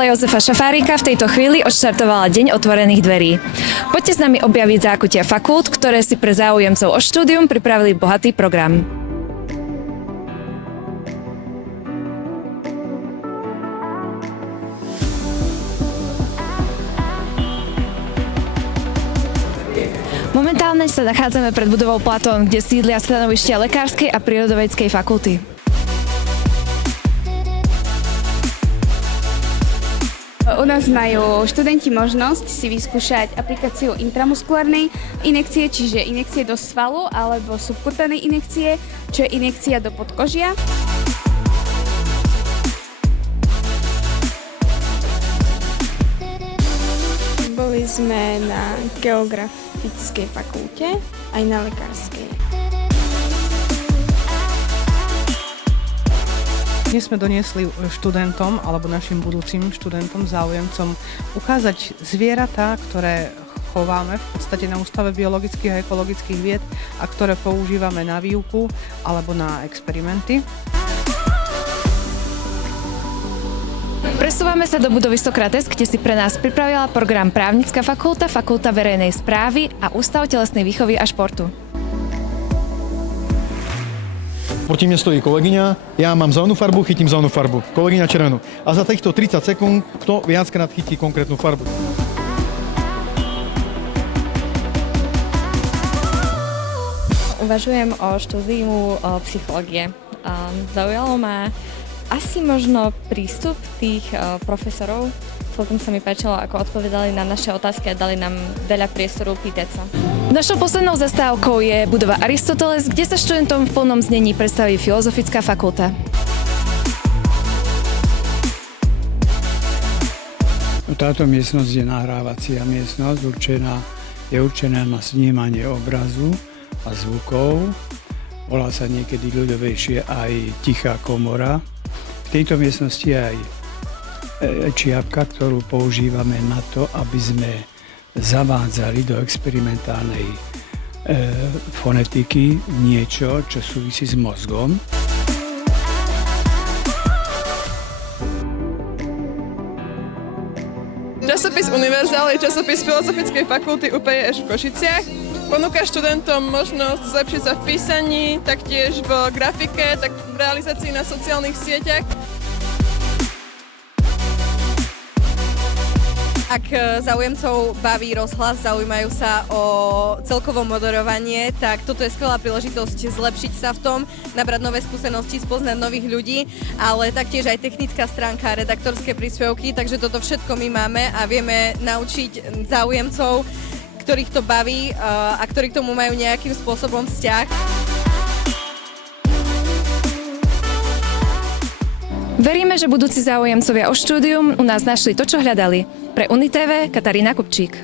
Škola Jozefa Šafárika v tejto chvíli odštartovala Deň otvorených dverí. Poďte s nami objaviť zákutia fakult, ktoré si pre záujemcov o štúdium pripravili bohatý program. Momentálne sa nachádzame pred budovou Platón, kde sídlia stanovištia lekárskej a prírodovedeckej fakulty. U nás majú študenti možnosť si vyskúšať aplikáciu intramuskulárnej injekcie, čiže injekcie do svalu, alebo subkutanej injekcie, čo je injekcia do podkožia. Boli sme na geografickej fakulte, aj na lekárskej. Dnes sme doniesli študentom, alebo našim budúcim študentom, záujemcom, ukázať zvieratá, ktoré chováme v podstate na Ústave biologických a ekologických vied a ktoré používame na výuku alebo na experimenty. Presúvame sa do budovy Sokrates, kde si pre nás pripravila program Právnická fakulta, Fakulta verejnej správy a Ústav telesnej výchovy a športu. Proti mne stojí kolegyňa, ja mám zelenú farbu, chytím zelenú farbu, kolegyňa červenú. A za týchto 30 sekúnd kto viackrát chytí konkrétnu farbu. Uvažujem o štúdiu psychológie. Zaujalo ma asi možno prístup tých profesorov. Celkom sa mi páčilo, ako odpovedali na naše otázky a dali nám veľa priestoru pýtať sa. Našou poslednou zastávkou je budova Aristoteles, kde sa študentom v plnom znení predstaví Filozofická fakulta. Táto miestnosť je nahrávacia miestnosť, je určená na snímanie obrazu a zvukov. Volá sa niekedy ľudovejšie aj tichá komora. V tejto miestnosti je aj čiapka, ktorú používame na to, aby sme zavádzali do experimentálnej fonetiky niečo, čo súvisí s mozgom. Časopis Univerzál je časopis Filozofickej fakulty UPJŠ v Košiciach. Ponúka študentom možnosť zlepšiť sa v písaní, taktiež v grafike, tak v realizácii na sociálnych sieťach. Ak záujemcov baví rozhlas, zaujímajú sa o celkovo moderovanie, tak toto je skvelá príležitosť zlepšiť sa v tom, nabrať nové skúsenosti, spoznať nových ľudí, ale taktiež aj technická stránka, redaktorské príspevky, takže toto všetko my máme a vieme naučiť záujemcov, ktorých to baví a ktorí k tomu majú nejakým spôsobom vzťah. Veríme, že budúci záujemcovia o štúdium u nás našli to, čo hľadali. Pre UniTV Katarína Kupčík.